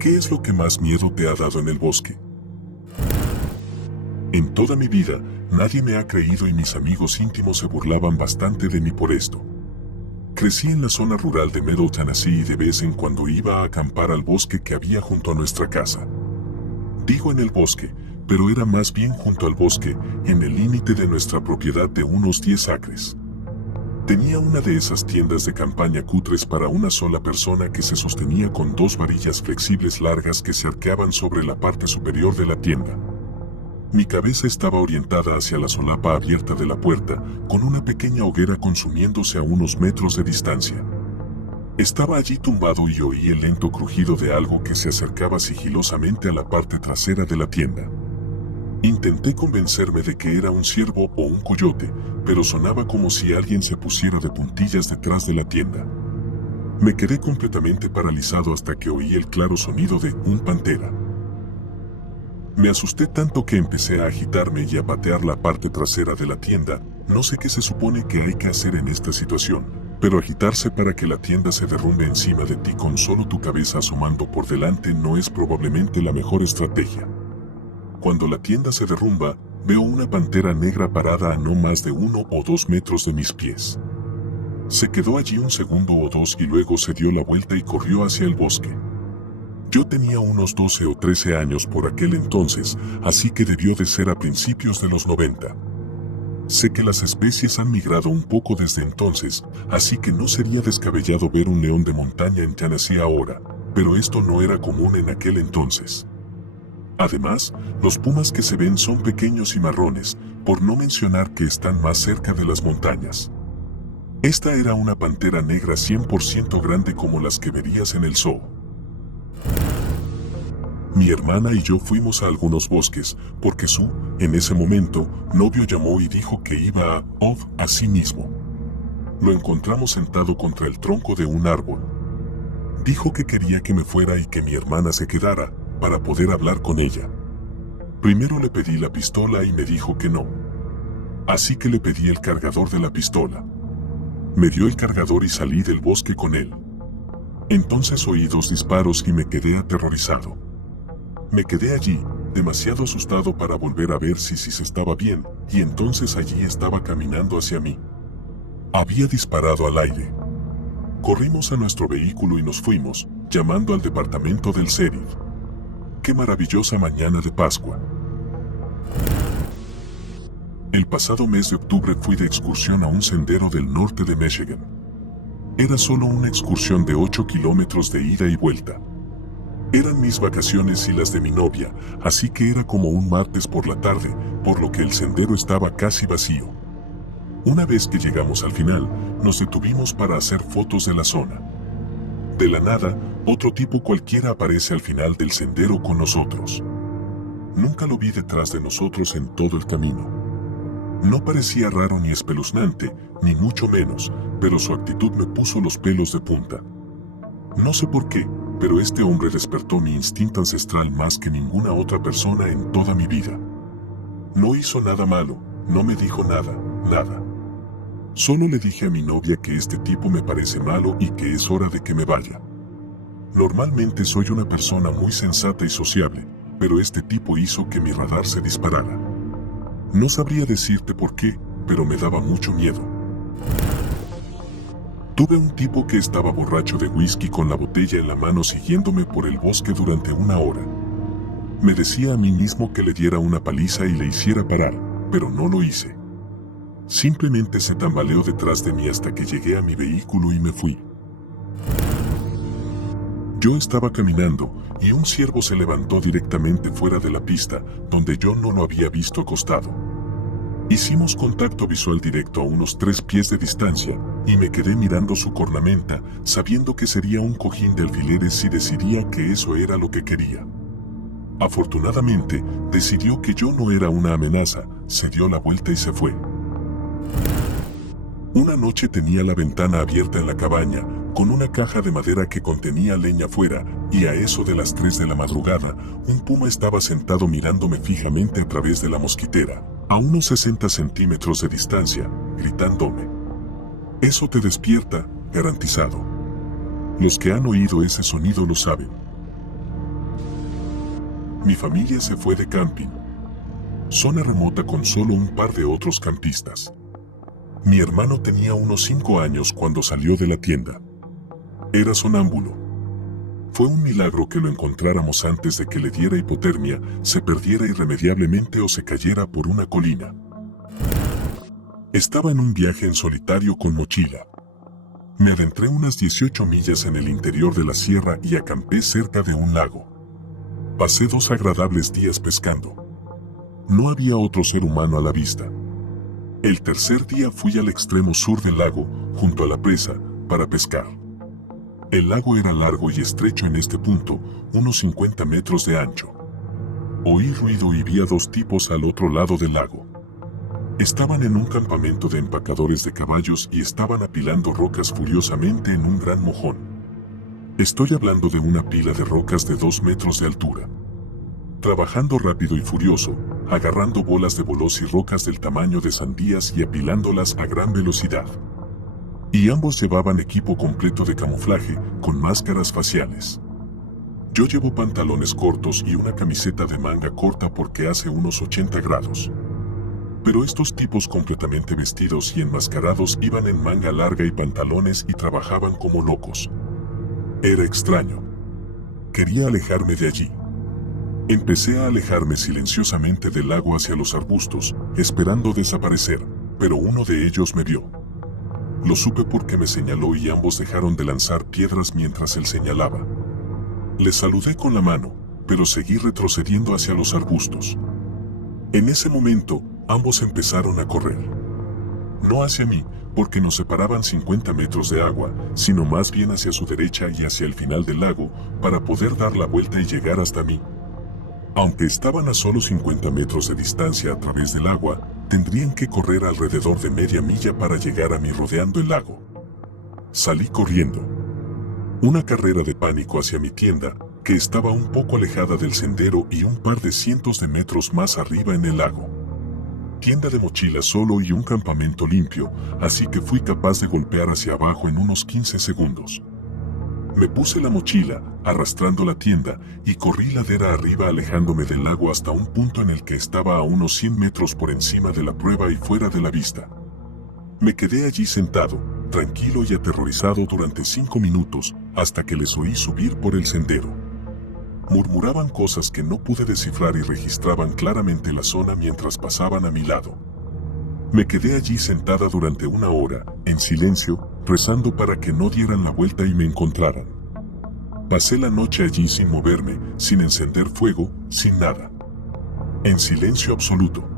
¿Qué es lo que más miedo te ha dado en el bosque? En toda mi vida, nadie me ha creído y mis amigos íntimos se burlaban bastante de mí por esto. Crecí en la zona rural de Middle Tennessee y de vez en cuando iba a acampar al bosque que había junto a nuestra casa. Digo en el bosque, pero era más bien junto al bosque, en el límite de nuestra propiedad de unos 10 acres. Tenía una de esas tiendas de campaña cutres para una sola persona que se sostenía con 2 varillas flexibles largas que se arqueaban sobre la parte superior de la tienda. Mi cabeza estaba orientada hacia la solapa abierta de la puerta, con una pequeña hoguera consumiéndose a unos metros de distancia. Estaba allí tumbado y oí el lento crujido de algo que se acercaba sigilosamente a la parte trasera de la tienda. Intenté convencerme de que era un ciervo o un coyote, pero sonaba como si alguien se pusiera de puntillas detrás de la tienda. Me quedé completamente paralizado hasta que oí el claro sonido de un pantera. Me asusté tanto que empecé a agitarme y a patear la parte trasera de la tienda. No sé qué se supone que hay que hacer en esta situación, pero agitarse para que la tienda se derrumbe encima de ti con solo tu cabeza asomando por delante no es probablemente la mejor estrategia. Cuando la tienda se derrumba, veo una pantera negra parada a no más de 1 o 2 metros de mis pies. Se quedó allí un segundo o dos y luego se dio la vuelta y corrió hacia el bosque. Yo tenía unos 12 o 13 años por aquel entonces, así que debió de ser a principios de los 90. Sé que las especies han migrado un poco desde entonces, así que no sería descabellado ver un león de montaña en Tennessee ahora, pero esto no era común en aquel entonces. Además, los pumas que se ven son pequeños y marrones, por no mencionar que están más cerca de las montañas. Esta era una pantera negra 100% grande como las que verías en el zoo. Mi hermana y yo fuimos a algunos bosques, porque su, en ese momento, novio llamó y dijo que iba a Oz a sí mismo. Lo encontramos sentado contra el tronco de un árbol. Dijo que quería que me fuera y que mi hermana se quedara, para poder hablar con ella. Primero le pedí la pistola y me dijo que no. Así que le pedí el cargador de la pistola. Me dio el cargador y salí del bosque con él. Entonces oí 2 disparos y me quedé aterrorizado. Me quedé allí, demasiado asustado para volver a ver si se estaba bien, y entonces allí estaba caminando hacia mí. Había disparado al aire. Corrimos a nuestro vehículo y nos fuimos, llamando al departamento del sheriff. ¡Qué maravillosa mañana de Pascua! El pasado mes de octubre fui de excursión a un sendero del norte de Michigan. Era solo una excursión de 8 kilómetros de ida y vuelta. Eran mis vacaciones y las de mi novia, así que era como un martes por la tarde, por lo que el sendero estaba casi vacío. Una vez que llegamos al final, nos detuvimos para hacer fotos de la zona. De la nada, otro tipo cualquiera aparece al final del sendero con nosotros. Nunca lo vi detrás de nosotros en todo el camino. No parecía raro ni espeluznante, ni mucho menos, pero su actitud me puso los pelos de punta. No sé por qué, pero este hombre despertó mi instinto ancestral más que ninguna otra persona en toda mi vida. No hizo nada malo, no me dijo nada. Solo le dije a mi novia que este tipo me parece malo y que es hora de que me vaya. Normalmente soy una persona muy sensata y sociable, pero este tipo hizo que mi radar se disparara. No sabría decirte por qué, pero me daba mucho miedo. Tuve un tipo que estaba borracho de whisky con la botella en la mano siguiéndome por el bosque durante 1 hora. Me decía a mí mismo que le diera una paliza y le hiciera parar, pero no lo hice. Simplemente se tambaleó detrás de mí hasta que llegué a mi vehículo y me fui. Yo estaba caminando, y un ciervo se levantó directamente fuera de la pista, donde yo no lo había visto acostado. Hicimos contacto visual directo a unos 3 pies de distancia, y me quedé mirando su cornamenta, sabiendo que sería un cojín de alfileres si decidía que eso era lo que quería. Afortunadamente, decidió que yo no era una amenaza, se dio la vuelta y se fue. Una noche tenía la ventana abierta en la cabaña, con una caja de madera que contenía leña fuera, y a eso de las 3 de la madrugada, un puma estaba sentado mirándome fijamente a través de la mosquitera, a unos 60 centímetros de distancia, gritándome. Eso te despierta, garantizado. Los que han oído ese sonido lo saben. Mi familia se fue de camping. Zona remota con solo un par de otros campistas. Mi hermano tenía unos 5 años cuando salió de la tienda. Era sonámbulo. Fue un milagro que lo encontráramos antes de que le diera hipotermia, se perdiera irremediablemente o se cayera por una colina. Estaba en un viaje en solitario con mochila. Me adentré unas 18 millas en el interior de la sierra y acampé cerca de un lago. Pasé 2 agradables días pescando. No había otro ser humano a la vista. El tercer día fui al extremo sur del lago, junto a la presa, para pescar. El lago era largo y estrecho en este punto, unos 50 metros de ancho. Oí ruido y vi a 2 tipos al otro lado del lago. Estaban en un campamento de empacadores de caballos y estaban apilando rocas furiosamente en un gran mojón. Estoy hablando de una pila de rocas de 2 metros de altura. Trabajando rápido y furioso, agarrando bolas de bolos y rocas del tamaño de sandías y apilándolas a gran velocidad. Y ambos llevaban equipo completo de camuflaje, con máscaras faciales. Yo llevo pantalones cortos y una camiseta de manga corta porque hace unos 80 grados. Pero estos tipos completamente vestidos y enmascarados iban en manga larga y pantalones y trabajaban como locos. Era extraño. Quería alejarme de allí. Empecé a alejarme silenciosamente del lago hacia los arbustos, esperando desaparecer, pero uno de ellos me vio. Lo supe porque me señaló y ambos dejaron de lanzar piedras mientras él señalaba. Le saludé con la mano, pero seguí retrocediendo hacia los arbustos. En ese momento, ambos empezaron a correr. No hacia mí, porque nos separaban 50 metros de agua, sino más bien hacia su derecha y hacia el final del lago, para poder dar la vuelta y llegar hasta mí. Aunque estaban a solo 50 metros de distancia a través del agua, tendrían que correr alrededor de media milla para llegar a mí rodeando el lago. Salí corriendo. Una carrera de pánico hacia mi tienda, que estaba un poco alejada del sendero y un par de cientos de metros más arriba en el lago. Tienda de mochila solo y un campamento limpio, así que fui capaz de golpear hacia abajo en unos 15 segundos. Me puse la mochila, arrastrando la tienda, y corrí ladera arriba alejándome del lago hasta un punto en el que estaba a unos 100 metros por encima de la prueba y fuera de la vista. Me quedé allí sentado, tranquilo y aterrorizado durante 5 minutos, hasta que les oí subir por el sendero. Murmuraban cosas que no pude descifrar y registraban claramente la zona mientras pasaban a mi lado. Me quedé allí sentada durante 1 hora, en silencio, rezando para que no dieran la vuelta y me encontraran. Pasé la noche allí sin moverme, sin encender fuego, sin nada. En silencio absoluto.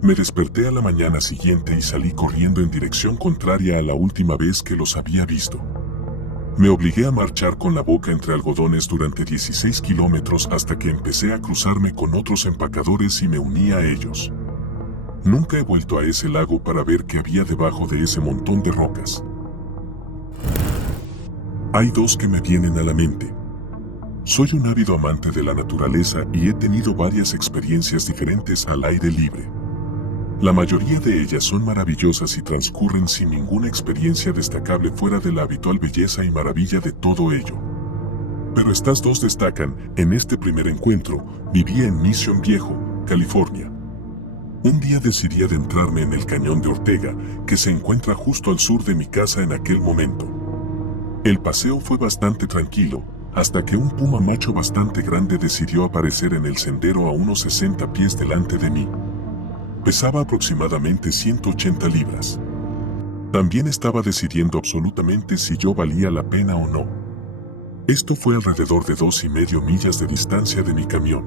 Me desperté a la mañana siguiente y salí corriendo en dirección contraria a la última vez que los había visto. Me obligué a marchar con la boca entre algodones durante 16 kilómetros hasta que empecé a cruzarme con otros empacadores y me uní a ellos. Nunca he vuelto a ese lago para ver qué había debajo de ese montón de rocas. Hay 2 que me vienen a la mente. Soy un ávido amante de la naturaleza y he tenido varias experiencias diferentes al aire libre. La mayoría de ellas son maravillosas y transcurren sin ninguna experiencia destacable fuera de la habitual belleza y maravilla de todo ello. Pero estas 2 destacan. En este primer encuentro, vivía en Mission Viejo, California. Un día decidí adentrarme en el cañón de Ortega, que se encuentra justo al sur de mi casa en aquel momento. El paseo fue bastante tranquilo, hasta que un puma macho bastante grande decidió aparecer en el sendero a unos 60 pies delante de mí. Pesaba aproximadamente 180 libras. También estaba decidiendo absolutamente si yo valía la pena o no. Esto fue alrededor de 2,5 millas de distancia de mi camión.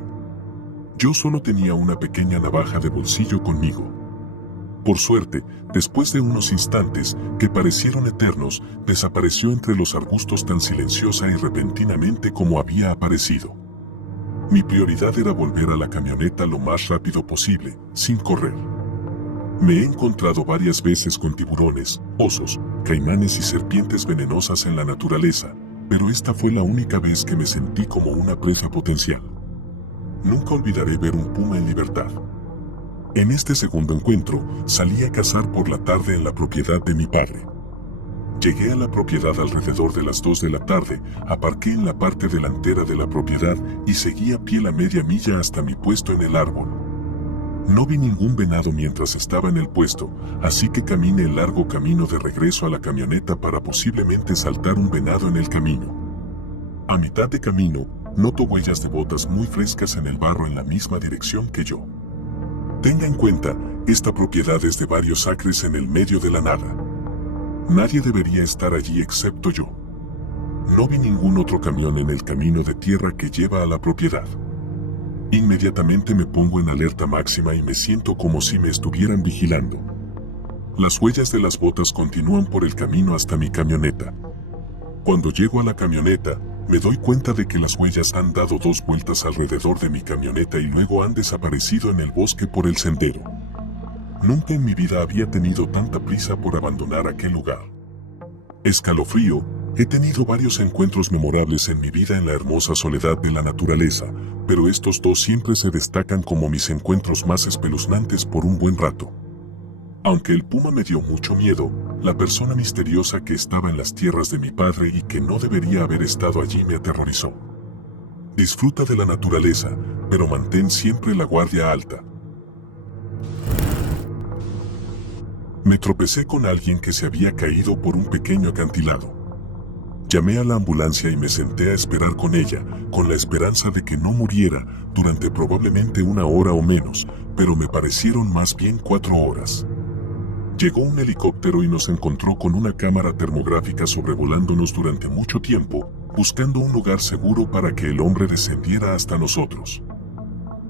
Yo solo tenía una pequeña navaja de bolsillo conmigo. Por suerte, después de unos instantes, que parecieron eternos, desapareció entre los arbustos tan silenciosa y repentinamente como había aparecido. Mi prioridad era volver a la camioneta lo más rápido posible, sin correr. Me he encontrado varias veces con tiburones, osos, caimanes y serpientes venenosas en la naturaleza, pero esta fue la única vez que me sentí como una presa potencial. Nunca olvidaré ver un puma en libertad. En este segundo encuentro, salí a cazar por la tarde en la propiedad de mi padre. Llegué a la propiedad alrededor de las 2 de la tarde, aparqué en la parte delantera de la propiedad y seguí a pie la media milla hasta mi puesto en el árbol. No vi ningún venado mientras estaba en el puesto, así que caminé el largo camino de regreso a la camioneta para posiblemente saltar un venado en el camino. A mitad de camino, noto huellas de botas muy frescas en el barro en la misma dirección que yo. Tenga en cuenta, esta propiedad es de varios acres en el medio de la nada. Nadie debería estar allí excepto yo. No vi ningún otro camión en el camino de tierra que lleva a la propiedad. Inmediatamente me pongo en alerta máxima y me siento como si me estuvieran vigilando. Las huellas de las botas continúan por el camino hasta mi camioneta. Cuando llego a la camioneta, me doy cuenta de que las huellas han dado 2 vueltas alrededor de mi camioneta y luego han desaparecido en el bosque por el sendero. Nunca en mi vida había tenido tanta prisa por abandonar aquel lugar. Escalofrío, he tenido varios encuentros memorables en mi vida en la hermosa soledad de la naturaleza, pero estos 2 siempre se destacan como mis encuentros más espeluznantes por un buen rato. Aunque el puma me dio mucho miedo, la persona misteriosa que estaba en las tierras de mi padre y que no debería haber estado allí me aterrorizó. Disfruta de la naturaleza, pero mantén siempre la guardia alta. Me tropecé con alguien que se había caído por un pequeño acantilado. Llamé a la ambulancia y me senté a esperar con ella, con la esperanza de que no muriera durante probablemente 1 hora o menos, pero me parecieron más bien 4 horas. Llegó un helicóptero y nos encontró con una cámara termográfica sobrevolándonos durante mucho tiempo, buscando un lugar seguro para que el hombre descendiera hasta nosotros.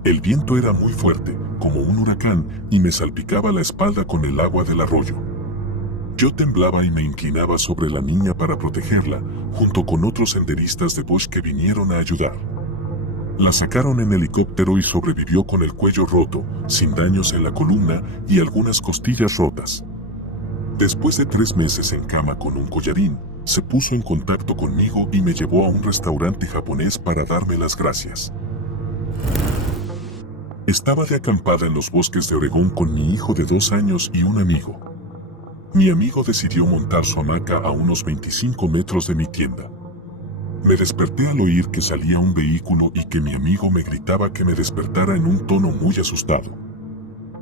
El viento era muy fuerte, como un huracán, y me salpicaba la espalda con el agua del arroyo. Yo temblaba y me inclinaba sobre la niña para protegerla, junto con otros senderistas de Bush que vinieron a ayudar. La sacaron en helicóptero y sobrevivió con el cuello roto, sin daños en la columna y algunas costillas rotas. Después de 3 meses en cama con un collarín, se puso en contacto conmigo y me llevó a un restaurante japonés para darme las gracias. Estaba de acampada en los bosques de Oregón con mi hijo de 2 años y un amigo. Mi amigo decidió montar su hamaca a unos 25 metros de mi tienda. Me desperté al oír que salía un vehículo y que mi amigo me gritaba que me despertara en un tono muy asustado.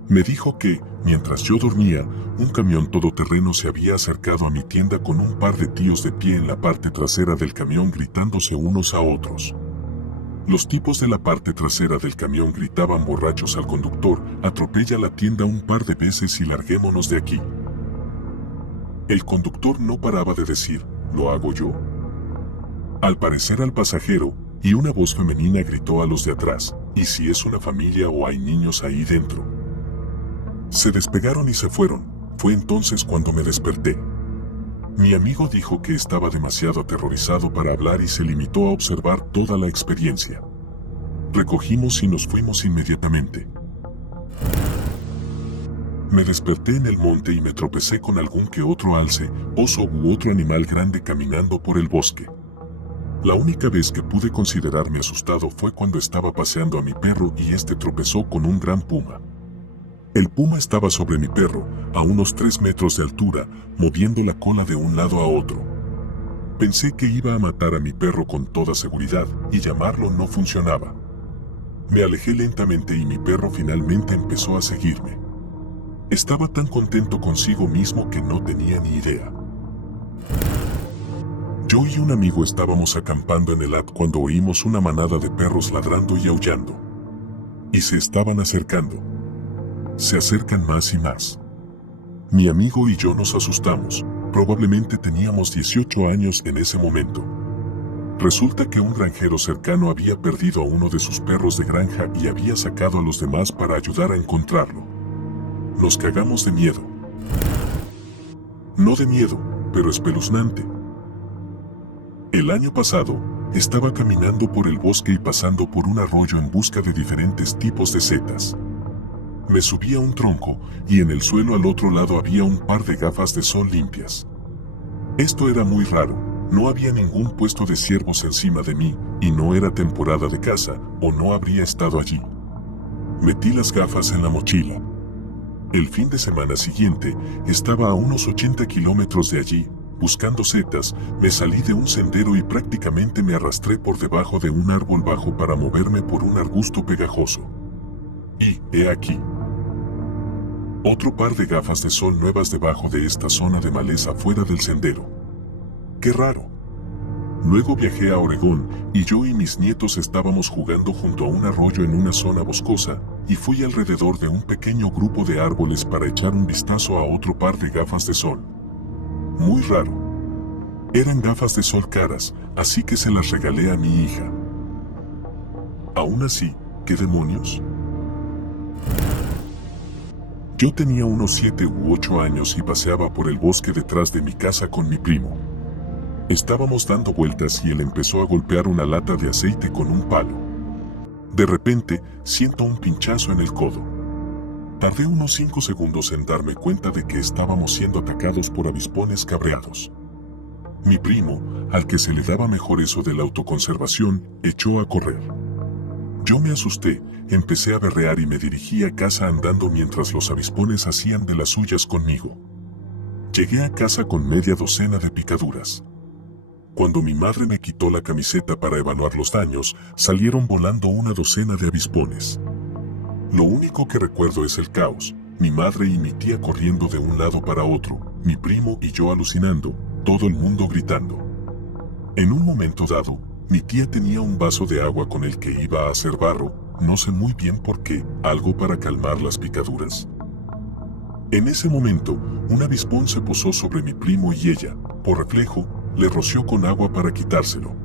Me dijo que, mientras yo dormía, un camión todoterreno se había acercado a mi tienda con un par de tíos de pie en la parte trasera del camión gritándose unos a otros. Los tipos de la parte trasera del camión gritaban borrachos al conductor: atropella la tienda un par de veces y larguémonos de aquí. El conductor no paraba de decir: ¿lo hago yo? Al parecer al pasajero, y una voz femenina gritó a los de atrás: ¿y si es una familia o hay niños ahí dentro? Se despegaron y se fueron. Fue entonces cuando me desperté. Mi amigo dijo que estaba demasiado aterrorizado para hablar y se limitó a observar toda la experiencia. Recogimos y nos fuimos inmediatamente. Me desperté en el monte y me tropecé con algún que otro alce, oso u otro animal grande caminando por el bosque. La única vez que pude considerarme asustado fue cuando estaba paseando a mi perro y este tropezó con un gran puma. El puma estaba sobre mi perro, a unos 3 metros de altura, moviendo la cola de un lado a otro. Pensé que iba a matar a mi perro con toda seguridad, y llamarlo no funcionaba. Me alejé lentamente y mi perro finalmente empezó a seguirme. Estaba tan contento consigo mismo que no tenía ni idea. Yo y un amigo estábamos acampando en el cuando oímos una manada de perros ladrando y aullando. Y se estaban acercando. Se acercan más y más. Mi amigo y yo nos asustamos. Probablemente teníamos 18 años en ese momento. Resulta que un granjero cercano había perdido a uno de sus perros de granja y había sacado a los demás para ayudar a encontrarlo. Nos cagamos de miedo. No de miedo, pero espeluznante. El año pasado, estaba caminando por el bosque y pasando por un arroyo en busca de diferentes tipos de setas. Me subí a un tronco y en el suelo al otro lado había un par de gafas de sol limpias. Esto era muy raro, no había ningún puesto de ciervos encima de mí y no era temporada de caza o no habría estado allí. Metí las gafas en la mochila. El fin de semana siguiente estaba a unos 80 kilómetros de allí, buscando setas, me salí de un sendero y prácticamente me arrastré por debajo de un árbol bajo para moverme por un arbusto pegajoso. Y, he aquí, otro par de gafas de sol nuevas debajo de esta zona de maleza fuera del sendero. ¡Qué raro! Luego viajé a Oregón y yo y mis nietos estábamos jugando junto a un arroyo en una zona boscosa y fui alrededor de un pequeño grupo de árboles para echar un vistazo a otro par de gafas de sol. Muy raro. Eran gafas de sol caras, así que se las regalé a mi hija. Aún así, ¿qué demonios? Yo tenía unos 7 u 8 años y paseaba por el bosque detrás de mi casa con mi primo. Estábamos dando vueltas y él empezó a golpear una lata de aceite con un palo. De repente, siento un pinchazo en el codo. Tardé unos 5 segundos en darme cuenta de que estábamos siendo atacados por avispones cabreados. Mi primo, al que se le daba mejor eso de la autoconservación, echó a correr. Yo me asusté, empecé a berrear y me dirigí a casa andando mientras los avispones hacían de las suyas conmigo. Llegué a casa con media docena de picaduras. Cuando mi madre me quitó la camiseta para evaluar los daños, salieron volando una docena de avispones. Lo único que recuerdo es el caos, mi madre y mi tía corriendo de un lado para otro, mi primo y yo alucinando, todo el mundo gritando. En un momento dado, mi tía tenía un vaso de agua con el que iba a hacer barro, no sé muy bien por qué, algo para calmar las picaduras. En ese momento, un avispón se posó sobre mi primo y ella, por reflejo, le roció con agua para quitárselo.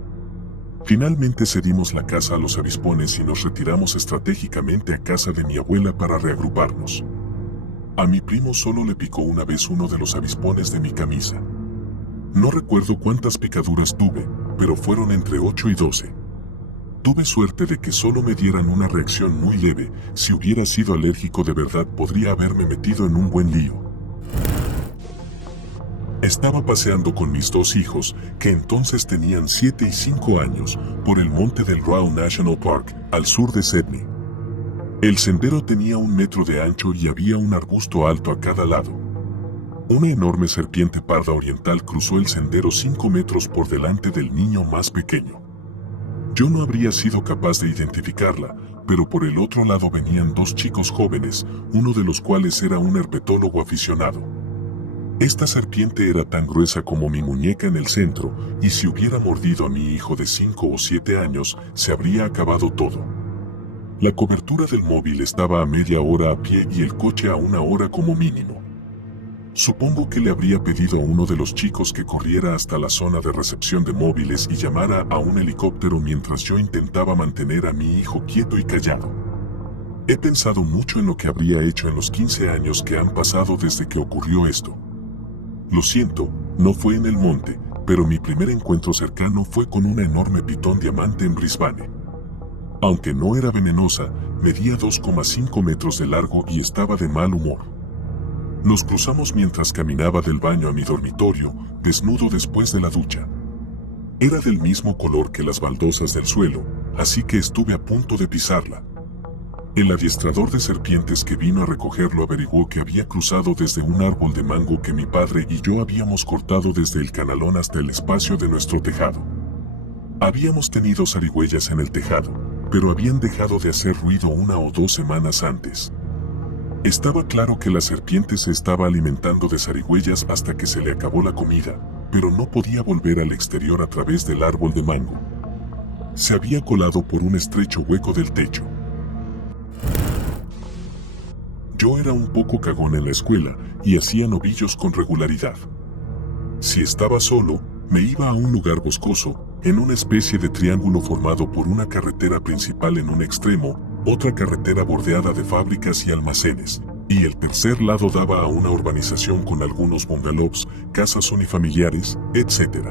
Finalmente cedimos la casa a los avispones y nos retiramos estratégicamente a casa de mi abuela para reagruparnos. A mi primo solo le picó una vez uno de los avispones de mi camisa. No recuerdo cuántas picaduras tuve, pero fueron entre 8 y 12. Tuve suerte de que solo me dieran una reacción muy leve. Si hubiera sido alérgico de verdad podría haberme metido en un buen lío. Estaba paseando con mis 2 hijos, que entonces tenían 7 y 5 años, por el monte del Roau National Park, al sur de Sydney. El sendero tenía 1 metro de ancho y había un arbusto alto a cada lado. Una enorme serpiente parda oriental cruzó el sendero 5 metros por delante del niño más pequeño. Yo no habría sido capaz de identificarla, pero por el otro lado venían 2 chicos jóvenes, uno de los cuales era un herpetólogo aficionado. Esta serpiente era tan gruesa como mi muñeca en el centro, y si hubiera mordido a mi hijo de 5 o 7 años, se habría acabado todo. La cobertura del móvil estaba a media hora a pie y el coche a 1 hora como mínimo. Supongo que le habría pedido a uno de los chicos que corriera hasta la zona de recepción de móviles y llamara a un helicóptero mientras yo intentaba mantener a mi hijo quieto y callado. He pensado mucho en lo que habría hecho en los 15 años que han pasado desde que ocurrió esto. Lo siento, no fue en el monte, pero mi primer encuentro cercano fue con una enorme pitón diamante en Brisbane. Aunque no era venenosa, medía 2,5 metros de largo y estaba de mal humor. Nos cruzamos mientras caminaba del baño a mi dormitorio, desnudo después de la ducha. Era del mismo color que las baldosas del suelo, así que estuve a punto de pisarla. El adiestrador de serpientes que vino a recogerlo averiguó que había cruzado desde un árbol de mango que mi padre y yo habíamos cortado desde el canalón hasta el espacio de nuestro tejado. Habíamos tenido zarigüeyas en el tejado, pero habían dejado de hacer ruido 1 o 2 semanas antes. Estaba claro que la serpiente se estaba alimentando de zarigüeyas hasta que se le acabó la comida, pero no podía volver al exterior a través del árbol de mango. Se había colado por un estrecho hueco del techo. Yo era un poco cagón en la escuela y hacía novillos con regularidad. Si estaba solo, me iba a un lugar boscoso, en una especie de triángulo formado por una carretera principal en un extremo, otra carretera bordeada de fábricas y almacenes, y el tercer lado daba a una urbanización con algunos bungalows, casas unifamiliares, etc.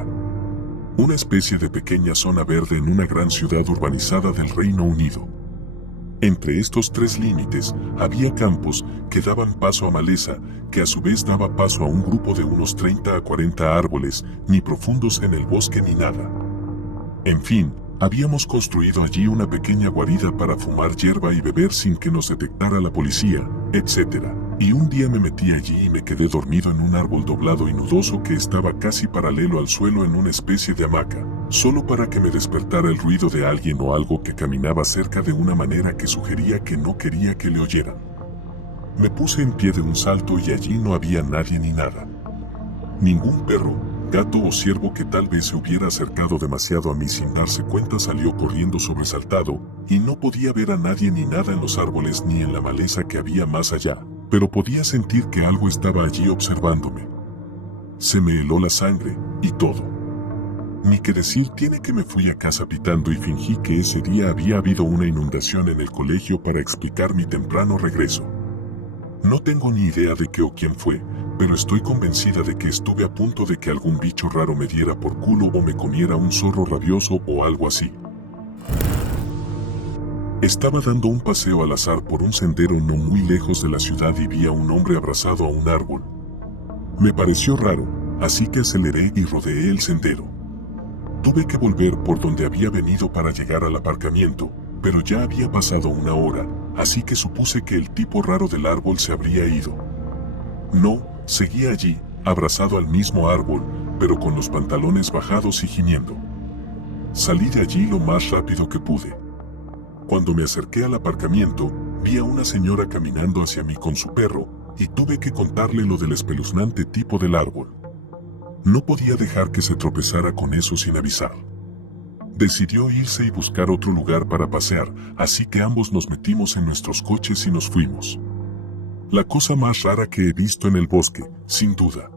Una especie de pequeña zona verde en una gran ciudad urbanizada del Reino Unido. Entre estos 3 límites, había campos que daban paso a maleza, que a su vez daba paso a un grupo de unos 30 a 40 árboles, ni profundos en el bosque ni nada. En fin, habíamos construido allí una pequeña guarida para fumar hierba y beber sin que nos detectara la policía, etc. Y un día me metí allí y me quedé dormido en un árbol doblado y nudoso que estaba casi paralelo al suelo en una especie de hamaca, solo para que me despertara el ruido de alguien o algo que caminaba cerca de una manera que sugería que no quería que le oyeran. Me puse en pie de un salto y allí no había nadie ni nada. Ningún perro, gato o ciervo que tal vez se hubiera acercado demasiado a mí sin darse cuenta salió corriendo sobresaltado, y no podía ver a nadie ni nada en los árboles ni en la maleza que había más allá, pero podía sentir que algo estaba allí observándome. Se me heló la sangre, y todo. Ni que decir tiene que me fui a casa pitando y fingí que ese día había habido una inundación en el colegio para explicar mi temprano regreso. No tengo ni idea de qué o quién fue, pero estoy convencida de que estuve a punto de que algún bicho raro me diera por culo o me comiera un zorro rabioso o algo así. Estaba dando un paseo al azar por un sendero no muy lejos de la ciudad y vi a un hombre abrazado a un árbol. Me pareció raro, así que aceleré y rodeé el sendero. Tuve que volver por donde había venido para llegar al aparcamiento, pero ya había pasado una hora, así que supuse que el tipo raro del árbol se habría ido. No, seguía allí, abrazado al mismo árbol, pero con los pantalones bajados y gimiendo. Salí de allí lo más rápido que pude. Cuando me acerqué al aparcamiento, vi a una señora caminando hacia mí con su perro, y tuve que contarle lo del espeluznante tipo del árbol. No podía dejar que se tropezara con eso sin avisar. Decidió irse y buscar otro lugar para pasear, así que ambos nos metimos en nuestros coches y nos fuimos. La cosa más rara que he visto en el bosque, sin duda.